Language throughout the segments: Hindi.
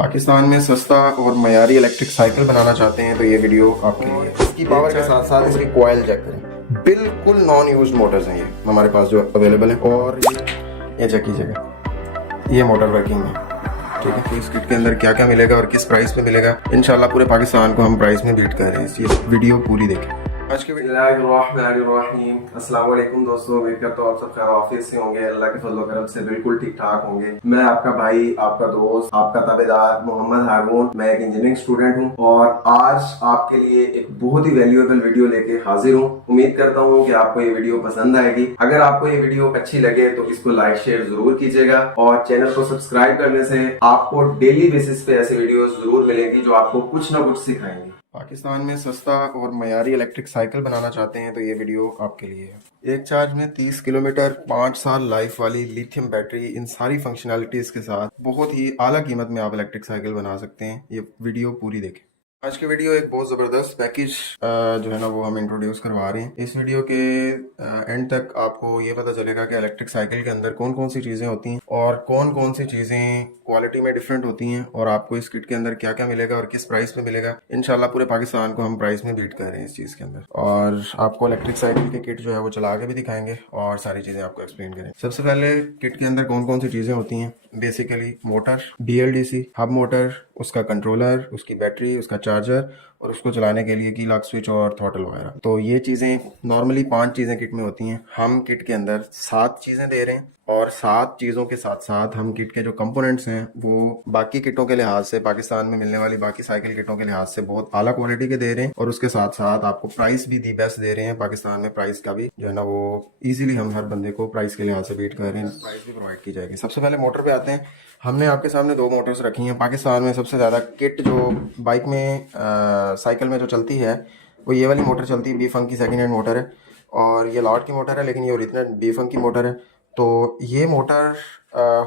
पाकिस्तान में सस्ता और मयारी इलेक्ट्रिक साइकिल बनाना चाहते हैं तो ये वीडियो आपके लिए। इसकी पावर के साथ साथ इसकी कॉइल चेक करें, बिल्कुल नॉन यूज्ड मोटर्स हैं ये हमारे पास जो अवेलेबल है। और ये चेक कीजिएगा, ये मोटर वर्किंग है, ठीक है। तो इस किट के अंदर क्या क्या मिलेगा और किस प्राइस पे मिलेगा, इंशाल्लाह पूरे पाकिस्तान को हम प्राइस में बीट कर रहे हैं। ये वीडियो पूरी देखें। आज के अस्सलाम वालेकुम दोस्तों, उम्मीद करता हूँ आप सब खैर ऑफिस से होंगे, अल्लाह के फजल करम से बिल्कुल ठीक ठाक होंगे। मैं आपका भाई, आपका दोस्त, आपका ताबेदार मोहम्मद हारून, मैं एक इंजीनियरिंग स्टूडेंट हूँ और आज आपके लिए एक बहुत ही वैल्यूएबल वीडियो लेके हाजिर हूँ। उम्मीद करता हूँ कि आपको ये वीडियो पसंद आएगी। अगर आपको ये वीडियो अच्छी लगे तो इसको लाइक शेयर जरूर कीजिएगा और चैनल को सब्सक्राइब करने से आपको डेली बेसिस पे ऐसे वीडियो जरूर मिलेंगी जो आपको कुछ ना कुछ सिखाएंगी। पाकिस्तान में सस्ता और मयारी इलेक्ट्रिक साइकिल बनाना चाहते हैं तो ये वीडियो आपके लिए है। एक चार्ज में 30 किलोमीटर, 5 साल लाइफ वाली लिथियम बैटरी, इन सारी फंक्शनैलिटीज के साथ बहुत ही आला कीमत में आप इलेक्ट्रिक साइकिल बना सकते हैं। ये वीडियो पूरी देखें। आज की वीडियो एक बहुत ज़बरदस्त पैकेज जो है ना वो हम इंट्रोड्यूस करवा रहे हैं। इस वीडियो के एंड तक आपको ये पता चलेगा कि इलेक्ट्रिक साइकिल के अंदर कौन कौन सी चीज़ें होती हैं और कौन कौन सी चीज़ें क्वालिटी में डिफरेंट होती हैं और आपको इस किट के अंदर क्या क्या मिलेगा और किस प्राइस पे मिलेगा। इंशाल्लाह पूरे पाकिस्तान को हम प्राइस में बीट कर रहे हैं इस चीज़ के अंदर। और आपको इलेक्ट्रिक साइकिल के किट जो है वो चला के भी दिखाएंगे और सारी चीज़ें आपको एक्सप्लेन करें। सबसे पहले किट के अंदर कौन कौन सी चीज़ें होती हैं। Basically motor, BLDC, hub motor, उसका कंट्रोलर, उसकी बैटरी, उसका चार्जर और उसको चलाने के लिए की लॉक स्विच और थ्रॉटल वगैरह। तो ये चीज़ें नॉर्मली 5 चीज़ें किट में होती हैं। हम किट के अंदर 7 चीज़ें दे रहे हैं और 7 चीज़ों के साथ साथ हम किट के जो कंपोनेंट्स हैं वो बाकी किटों के लिहाज से, पाकिस्तान में मिलने वाली बाकी साइकिल किटों के लिहाज से बहुत आला क्वालिटी के दे रहे हैं और उसके साथ साथ आपको प्राइस भी दी बेस्ट दे रहे हैं। पाकिस्तान में प्राइस का भी जो है ना वो इजीली हम हर बंदे को प्राइस के लिहाज से बीट कर रहे हैं, प्राइस भी प्रोवाइड की जाएगी। सबसे पहले मोटर पे आते हैं। हमने आपके सामने 2 मोटर्स रखी हैं। पाकिस्तान में सबसे ज़्यादा किट जो बाइक में साइकिल में जो चलती है वो ये वाली मोटर चलती है। B-Funk की सेकेंड हैंड मोटर है और ये लॉट की मोटर है, लेकिन ये ओरिजिनल B-Funk की मोटर है। तो ये मोटर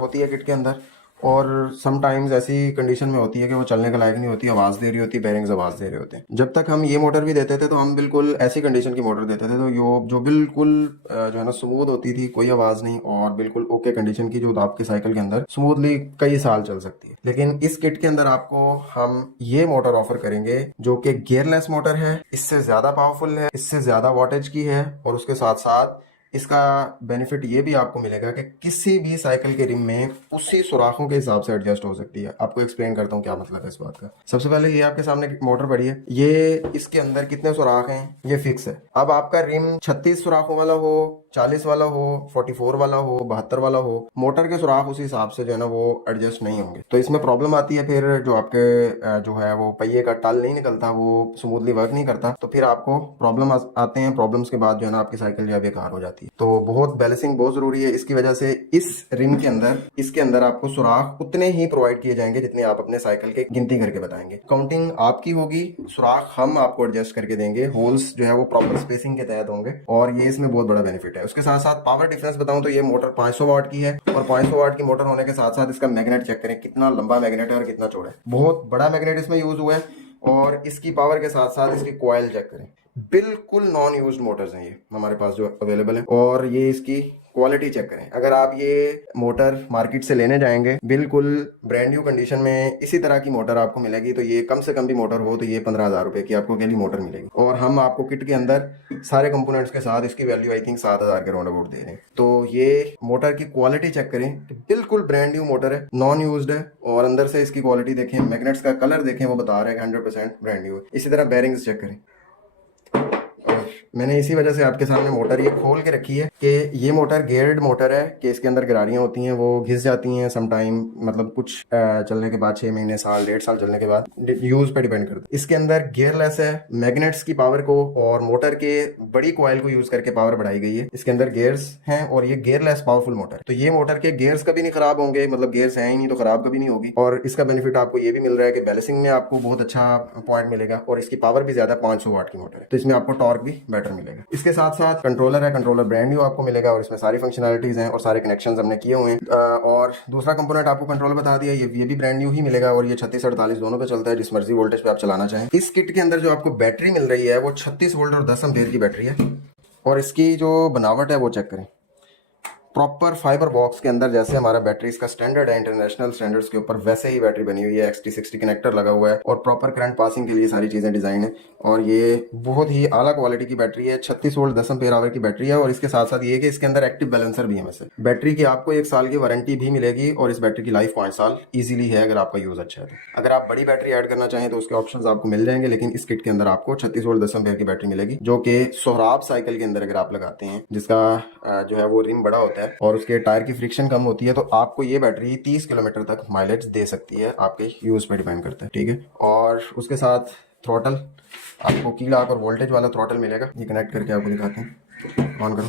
होती है किट के अंदर और समटाइम्स ऐसी कंडीशन में होती है कि वो चलने के लायक नहीं होती, आवाज़ दे रही होती, बेरिंग्स आवाज़ दे रहे होते हैं। जब तक हम ये मोटर भी देते थे तो हम बिल्कुल ऐसी कंडीशन की मोटर देते थे तो जो बिल्कुल जो है ना स्मूथ होती थी, कोई आवाज़ नहीं और बिल्कुल ओके कंडीशन की, जो आपके साइकिल के अंदर स्मूथली कई साल चल सकती है। लेकिन इस किट के अंदर आपको हम ये मोटर ऑफर करेंगे जो कि गियरलेस मोटर है, इससे ज़्यादा पावरफुल है, इससे ज़्यादा वॉटेज की है और उसके साथ साथ इसका बेनिफिट ये भी आपको मिलेगा कि किसी भी साइकिल के रिम में उसी सुराखों के हिसाब से एडजस्ट हो सकती है। आपको एक्सप्लेन करता हूँ क्या मतलब है इस बात का। सबसे पहले ये आपके सामने मोटर पड़ी है, ये इसके अंदर कितने सुराख हैं ये फिक्स है। अब आपका रिम 36 सुराखों वाला हो, 40 वाला हो, 44 वाला हो, 72 वाला हो, मोटर के सुराख उसी हिसाब से जो है ना वो एडजस्ट नहीं होंगे। तो इसमें प्रॉब्लम आती है फिर जो आपके जो है वो पहिए का टल नहीं निकलता, वो स्मूथली वर्क नहीं करता, तो फिर आपको प्रॉब्लम आते हैं। प्रॉब्लम्स के बाद जो है ना आपकी साइकिल जो है बेकार हो जाती है। तो बहुत बैलेंसिंग बहुत जरूरी है। इसकी वजह से इस रिम के अंदर, इसके अंदर आपको सुराख उतने ही प्रोवाइड किए जाएंगे जितने आप अपने साइकिल के गिनती करके बताएंगे। काउंटिंग आपकी होगी, सुराख हम आपको एडजस्ट करके देंगे, होल्स जो है वो प्रॉपर स्पेसिंग के तहत होंगे और ये इसमें बहुत बड़ा बेनिफिट है। उसके साथ साथ पावर डिफरेंस बताऊं तो ये मोटर 500 वाट की है और 500 वाट की मोटर होने के साथ साथ इसका मैग्नेट चेक करें, कितना लंबा मैग्नेट है और कितना चौड़ा है। बहुत बड़ा मैग्नेट इसमें यूज हुआ है और इसकी पावर के साथ साथ इसकी कॉइल चेक करें, बिल्कुल नॉन यूज्ड मोटर्स हैं ये हमारे पास जो अवेलेबल है। और ये इसकी क्वालिटी चेक करें, अगर आप ये मोटर मार्केट से लेने जाएंगे बिल्कुल ब्रांड न्यू कंडीशन में इसी तरह की मोटर आपको मिलेगी तो ये कम से कम भी मोटर हो तो ये 15,000 रुपए की आपको अकेली मोटर मिलेगी। और हम आपको किट के अंदर सारे कंपोनेंट्स के साथ इसकी वैल्यू आई थिंक 7,000 के राउंड अबाउट दे रहे हैं। तो ये मोटर की क्वालिटी चेक करें, बिल्कुल ब्रांड न्यू मोटर है, नॉन यूज्ड है और अंदर से इसकी क्वालिटी देखें, मैग्नेट्स का कलर देखें, वो बता रहे हैं 100% ब्रांड न्यू है। इसी तरह बेरिंग्स चेक करें। मैंने इसी वजह से आपके सामने मोटर ये खोल के रखी है कि ये मोटर गेयर्ड मोटर है कि इसके अंदर गरारियां होती हैं, वो घिस जाती हैं सम टाइम, मतलब कुछ चलने के बाद 6 महीने, साल, 1.5 साल चलने के बाद, यूज पे डिपेंड करता है। इसके अंदर गियरलेस है, मैग्नेट्स की पावर को और मोटर के बड़ी कॉइल को यूज करके पावर बढ़ाई गई है। इसके अंदर गियर्स हैं और ये गियरलेस पावरफुल मोटर है। तो ये मोटर के गियर्स कभी नहीं खराब होंगे, मतलब गियर्स हैं ही नहीं तो खराब कभी नहीं होगी। और इसका बेनिफिट आपको ये भी मिल रहा है कि बैलेंसिंग में आपको बहुत अच्छा पॉइंट मिलेगा और इसकी पावर भी ज्यादा, 500 वाट की मोटर है तो इसमें आपको टॉर्क भी बेटर मिलेगा। इसके साथ साथ कंट्रोलर है, कंट्रोलर ब्रांड न्यू आपको मिलेगा और इसमें सारी फंक्शनैलिटीज हैं और सारे कनेक्शंस हमने किए हुए हैं। और दूसरा कंपोनेंट आपको कंट्रोल बता दिया, ये भी ब्रांड न्यू ही मिलेगा और ये 36-48 दोनों पे चलता है, जिस मर्जी वोल्टेज पे आप चलाना चाहें। इस किट के अंदर जो आपको बैटरी मिल रही है वो 36 वोल्ट और 10 एम्पीयर की बैटरी है और इसकी जो बनावट है वो चेक करें, प्रॉपर फाइबर बॉक्स के अंदर जैसे हमारा बैटरी इसका स्टैंडर्ड है इंटरनेशनल स्टैंडर्ड्स के ऊपर, वैसे ही बैटरी बनी हुई है। XT60 कनेक्टर लगा हुआ है और प्रॉपर करंट पासिंग के लिए सारी चीज़ें डिज़ाइन है। और ये बहुत ही आला क्वालिटी की बैटरी है। 36 वोल्ट 10 एम्पीयर आवर की बैटरी है। और इसके साथ साथ ये कि इसके अंदर एक्टिव बैलेंसर भी है। वैसे बैटरी की आपको 1 साल की वारंटी भी मिलेगी और इस बैटरी की लाइफ 5 साल ईजिली है अगर आपका यूज़ अच्छा है तो। अगर आप बड़ी बैटरी ऐड करना चाहें तो उसके ऑप्शंस आपको मिल जाएंगे, लेकिन इस किट के अंदर आपको 36 वोल्ट 10 एम्पीयर की बैटरी मिलेगी, जो कि सोहराब साइकिल के अंदर अगर आप लगाते हैं, जिसका जो है वो रिम बड़ा होता है और उसके टायर की फ्रिक्शन कम होती है, तो आपको ये बैटरी 30 किलोमीटर तक माइलेज दे सकती है। आपके यूज़ पर डिपेंड करता है, ठीक है। और उसके साथ थ्रॉटल आपको की लॉक और वोल्टेज वाला थ्रॉटल मिलेगा। ये कनेक्ट करके आपको दिखाते हैं, ऑन करो।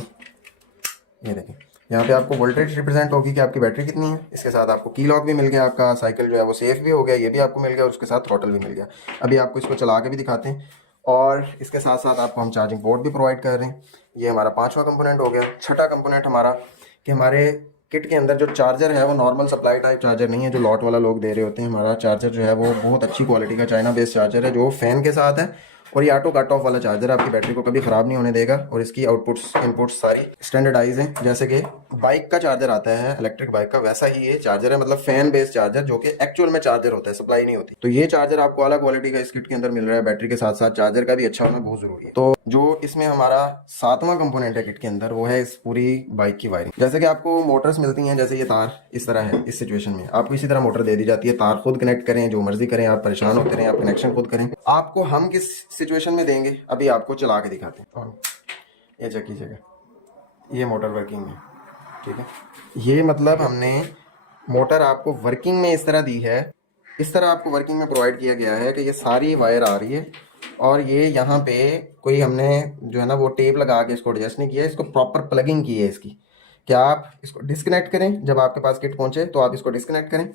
ये देखें, यहाँ पे आपको वोल्टेज रिप्रेजेंट होगी कि आपकी बैटरी कितनी है। इसके साथ आपको की लॉक भी मिल गया, आपका साइकिल जो है वो सेफ भी हो गया, ये भी आपको मिल गया, और उसके साथ थ्रॉटल भी मिल गया। अभी आपको इसको चला के भी दिखाते हैं। और इसके साथ साथ आपको हम चार्जिंग पोर्ट भी प्रोवाइड कर रहे हैं। ये हमारा 5वां कंपोनेंट हो गया। छठा कंपोनेंट हमारा कि हमारे किट के अंदर जो चार्जर है वो नॉर्मल सप्लाई टाइप चार्जर नहीं है जो लॉट वाला लोग दे रहे होते हैं। हमारा चार्जर जो है वो बहुत अच्छी क्वालिटी का चाइना बेस्ड चार्जर है जो फैन के साथ है, और ये ऑटो कट ऑफ वाला चार्जर आपकी बैटरी को कभी खराब नहीं होने देगा। और इसकी आउटपुट्स इनपुट्स सारी स्टैंडर्डाइज हैं, जैसे कि बाइक का चार्जर आता है इलेक्ट्रिक बाइक का, वैसा ही ये चार्जर है। मतलब फैन बेस्ड चार्जर जो कि एक्चुअल में चार्जर होता है, सप्लाई नहीं होती। तो ये चार्जर आपको अलग क्वालिटी का इस किट के अंदर मिल रहा है। बैटरी के साथ साथ चार्जर का भी अच्छा होना बहुत जरूरी है। तो जो इसमें हमारा 7वां कंपोनेंट है किट के अंदर, वो है इस पूरी बाइक की वायरिंग। जैसे कि आपको मोटर्स मिलती हैं, जैसे ये तार इस तरह है, इस सिचुएशन में आपको इसी तरह मोटर दे दी जाती है। तार खुद कनेक्ट करें, जो मर्जी करें, आप परेशान होते रहें, आप कनेक्शन खुद करें। आपको हम किस सिचुएशन में देंगे अभी आपको चला के दिखाते हैं। और ये चेक कीजिएगा, ये मोटर वर्किंग है, ठीक है। ये मतलब हमने मोटर आपको वर्किंग में इस तरह दी है, इस तरह आपको वर्किंग में प्रोवाइड किया गया है कि ये सारी वायर आ रही है और ये यहाँ पे कोई हमने जो है ना वो टेप लगा के इसको एडजस्ट नहीं किया, इसको प्रॉपर प्लगिंग की है इसकी। क्या आप इसको डिस्कनेक्ट करें, जब आपके पास किट पहुंचे तो आप इसको डिस्कनेक्ट करें,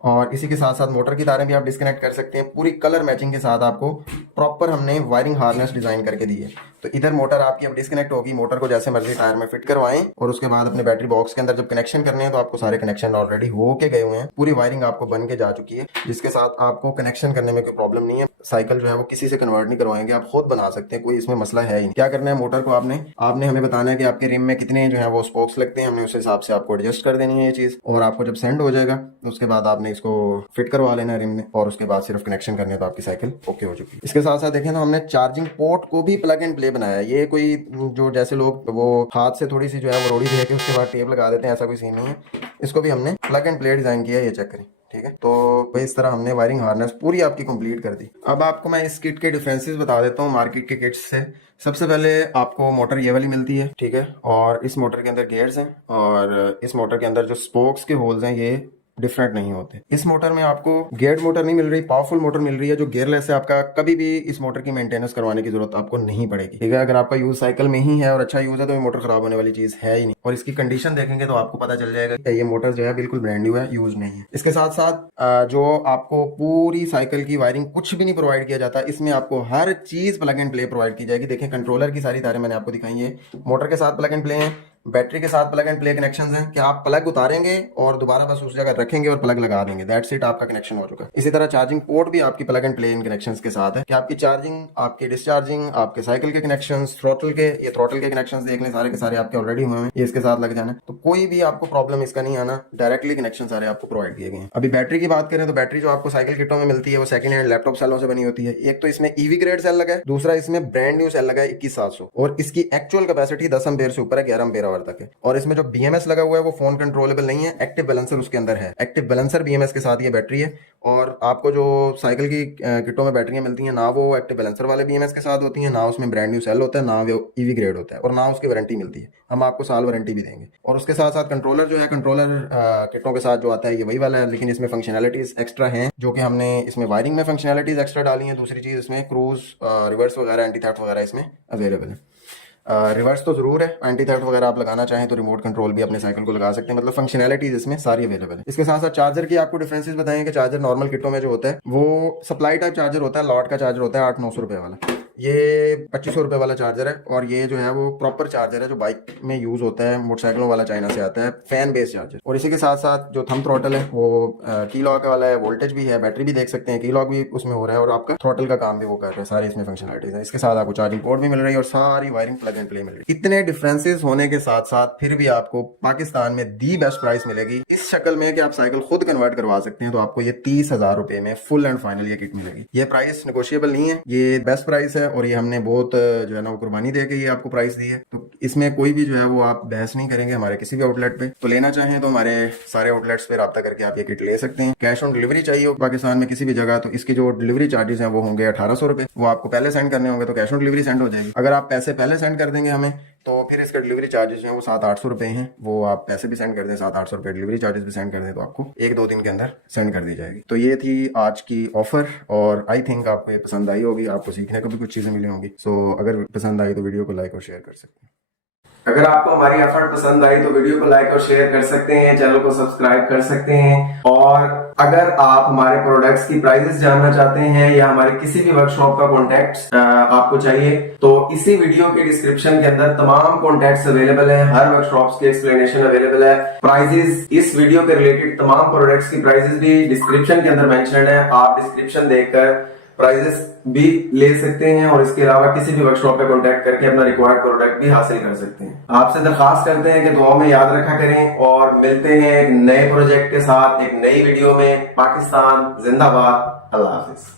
और इसी के साथ साथ मोटर की तारें भी आप डिस्कनेक्ट कर सकते हैं। पूरी कलर मैचिंग के साथ आपको प्रॉपर हमने वायरिंग हार्नेस डिजाइन करके दी है। तो इधर मोटर आपकी अब डिस्कनेक्ट होगी, मोटर को जैसे मर्जी टायर में फिट करवाएं, और उसके बाद अपने बैटरी बॉक्स के अंदर जब कनेक्शन करने हैं तो आपको सारे कनेक्शन ऑलरेडी हो के गए हुए हैं। पूरी वायरिंग आपको बन के जा चुकी है, जिसके साथ आपको कनेक्शन करने में कोई प्रॉब्लम नहीं है। साइकिल जो है वो किसी से कन्वर्ट नहीं करवाएंगे, आप खुद बना सकते हैं, कोई इसमें मसला है ही नहीं। क्या करना है, मोटर को आपने हमें बताना है कि आपके रिम में कितने जो है वो स्पोक्स लगते हैं, हमने उस हिसाब से आपको एडजस्ट कर देनी है ये चीज। और आपको जब सेंड हो जाएगा तो उसके बाद आपने इसको फिट करवा लेना रिम में, और उसके बाद सिर्फ कनेक्शन करने तो आपकी साइकिल ओके हो चुकी है। इसके साथ साथ देखें तो हमने चार्जिंग पोर्ट को भी प्लग एंड प्ले बनाया है। ये कोई जो जैसे लोग वो हाथ से थोड़ी सी जो है वो रोड़ी दे के उसके बाद टेप लगा देते हैं, ऐसा कोई सीन नहीं है। इसको भी हमने प्लग एंड प्ले डिजाइन किया है, ये चेक करें, ठीक है। तो इस तरह हमने वायरिंग हार्नेस पूरी आपकी कंप्लीट कर दी। अब आपको मैं इस किट के डिफरेंसेस बता देता हूँ मार्केट के किट्स से। सबसे पहले आपको मोटर ये वाली मिलती है, ठीक है, और इस मोटर के अंदर गियर्स हैं, और इस मोटर के अंदर जो स्पोक्स के होल्स हैं ये डिफरेंट नहीं होते। इस मोटर में आपको गियर्ड मोटर नहीं मिल रही, पावरफुल मोटर मिल रही है जो गियरलेस है। आपका कभी भी इस मोटर की मेंटेनेंस करवाने की जरूरत आपको नहीं पड़ेगी, ठीक है। अगर आपका यूज साइकिल में ही है और अच्छा यूज है तो ये मोटर खराब होने वाली चीज है ही नहीं। और इसकी कंडीशन देखेंगे तो आपको पता चल जाएगा कि ये मोटर जो है बिल्कुल ब्रांड न्यू है, यूज नहीं है। इसके साथ साथ जो आपको पूरी साइकिल की वायरिंग कुछ भी नहीं प्रोवाइड किया जाता, इसमें आपको हर चीज प्लग एंड प्ले प्रोवाइड की जाएगी। देखें, कंट्रोलर की सारी तारें मैंने आपको दिखाई है, मोटर के साथ प्लग एंड प्ले है, बैटरी के साथ प्लग एंड प्ले कनेक्शंस हैं कि आप प्लग उतारेंगे और दोबारा बस उस जगह रखेंगे और प्लग लगा देंगे, दैट्स इट, आपका कनेक्शन हो चुका है। इसी तरह चार्जिंग पोर्ट भी आपकी plug and play in connections के साथ है कि आपकी चार्जिंग, आपकी डिस्चार्जिंग, आपके साइकिल के कनेक्शंस, थ्रॉटल के कनेक्शंस देख लें, सारे के सारे आपके ऑलरेडी हुए हैं, ये इसके साथ लग जाना। तो कोई भी आपको प्रॉब्लम इसका नहीं आना, डायरेक्टली कनेक्शन सारे आपको प्रोवाइड किए गए हैं। अभी बैटरी की बात करें तो बैटरी जो आपको साइकिल किटों में मिलती है वो सेकंड हैंड लैपटॉप सेलों से बनी होती है। एक तो इसमें ईवी ग्रेड सेल लगा है, दूसरा इसमें ब्रांड न्यू सेल लगा है 21700, और इसकी एक्चुअल कैपेसिटी 10 एम्पीयर से ऊपर है, 11 एम्पीयर आवर तक है। और इसमें जो BMS लगा हुआ है वो फोन कंट्रोलेबल नहीं है, एक्टिव बैलेंसर उसके अंदर है। एक्टिव बैलेंसर BMS के साथ ये बैटरी है। और आपको जो साइकिल की किटों में बैटरियां मिलती हैं ना वो एक्टिव बैलेंसर वाले BMS के साथ होती हैं, ना उसमें ब्रांड न्यू सेल होता है, ना वो ईवी ग्रेड होता है, और ना उसकी वारंटी मिलती है। हम आपको साल वारंटी भी देंगे। और उसके साथ साथ कंट्रोलर जो है, कंट्रोलर किटों के साथ जो आता है ये वही वाला है, लेकिन इसमें फंक्शनैलिटीज एक्स्ट्रा हैं जो कि हमने इसमें वायरिंग में फंक्शनैलिटीज एक्स्ट्रा डाली है। दूसरी चीज इसमें क्रूज, रिवर्स वगैरह, एंटी थेफ्ट वगैरह इसमें अवेलेबल है। रिवर्स तो जरूर है, एंटी थेफ्ट वगैरह आप लगाना चाहें तो रिमोट कंट्रोल भी अपने साइकिल को लगा सकते हैं। मतलब फंक्शनैलिटीज इसमें सारी अवेलेबल है। इसके साथ साथ चार्जर की आपको डिफरेंसेस बताएं कि चार्जर नॉर्मल किटों में जो होता है वो सप्लाई टाइप चार्जर होता है, लॉट का चार्जर होता है 800-900 रुपए वाला, ये 2500 रुपए वाला चार्जर है और ये जो है वो प्रॉपर चार्जर है जो बाइक में यूज होता है, मोटरसाइकिलों वाला चाइना से आता है, फैन बेस्ड चार्जर। और इसी के साथ साथ जो थंब थ्रॉटल है वो की लॉक वाला है, वोल्टेज भी है, बैटरी भी देख सकते हैं, की लॉक भी उसमें हो रहा है और आपका थ्रॉटल का काम भी वो कर रहा है। सारी इसमें फंक्शनलिटीज है। इसके साथ आपको चार्जिंग पोर्ट भी मिल रही है और सारी वायरिंग प्लग एंड प्ले मिल रही है। इतने डिफरेंसेस होने के साथ साथ फिर भी आपको पाकिस्तान में दी बेस्ट प्राइस मिलेगी इस शक्ल में कि आप साइकिल खुद कन्वर्ट करवा सकते हैं। तो आपको ये 30,000 रुपए में फुल एंड फाइनल ये किट मिलेगी। ये प्राइस नेगोशिएबल नहीं है, ये बेस्ट प्राइस है और ये हमने बहुत जो है ना वो कुर्बानी दे के ये आपको प्राइस दी है। तो इसमें कोई भी जो है वो आप बहस नहीं करेंगे हमारे किसी भी आउटलेट पे। तो लेना चाहें तो हमारे सारे आउटलेट्स पे राब्ता करके आप ये किट ले सकते हैं। कैश ऑन डिलीवरी चाहिए हो पाकिस्तान में किसी भी जगह तो इसके जो डिलीवरी चार्जेस हैं वो होंगे 1800 रुपए। वो आपको पहले सेंड करने होंगे तो कैश ऑन डिलीवरी सेंड हो जाएगी। अगर आप पैसे पहले सेंड कर देंगे हमें तो फिर इसका डिलीवरी चार्जेस जो है वो 700-800 रुपए हैं। वो आप पैसे भी सेंड कर दें, 700-800 रुपए डिलीवरी चार्जेस भी सेंड कर दें तो आपको 1-2 दिन के अंदर सेंड कर दी जाएगी। तो ये थी आज की ऑफर और आई थिंक आपको ये पसंद आई होगी, आपको सीखने को भी कुछ चीजें मिली होंगी। सो अगर पसंद आई तो वीडियो को लाइक और शेयर कर सकते हैं। अगर आपको हमारी एफर्ट पसंद आई तो वीडियो को लाइक और शेयर कर सकते हैं, चैनल को सब्सक्राइब कर सकते हैं। और अगर आप हमारे प्रोडक्ट्स की प्राइसेस जानना चाहते हैं या हमारे किसी भी वर्कशॉप का कॉन्टैक्ट आपको चाहिए तो इसी वीडियो के डिस्क्रिप्शन के अंदर तमाम कॉन्टैक्ट्स अवेलेबल है, हर वर्कशॉप्स की एक्सप्लेनेशन अवेलेबल है। प्राइजेस इस वीडियो के रिलेटेड तमाम प्रोडक्ट्स की प्राइजेस भी डिस्क्रिप्शन के अंदर मेंशन्ड है। आप डिस्क्रिप्शन देखकर प्राइजेस भी ले सकते हैं और इसके अलावा किसी भी वर्कशॉप पे कांटेक्ट करके अपना रिक्वायर्ड प्रोडक्ट भी हासिल कर सकते हैं। आपसे दरखास्त करते हैं कि दुआ में याद रखा करें और मिलते हैं एक नए प्रोजेक्ट के साथ एक नई वीडियो में। पाकिस्तान जिंदाबाद। अल्लाह हाफिज।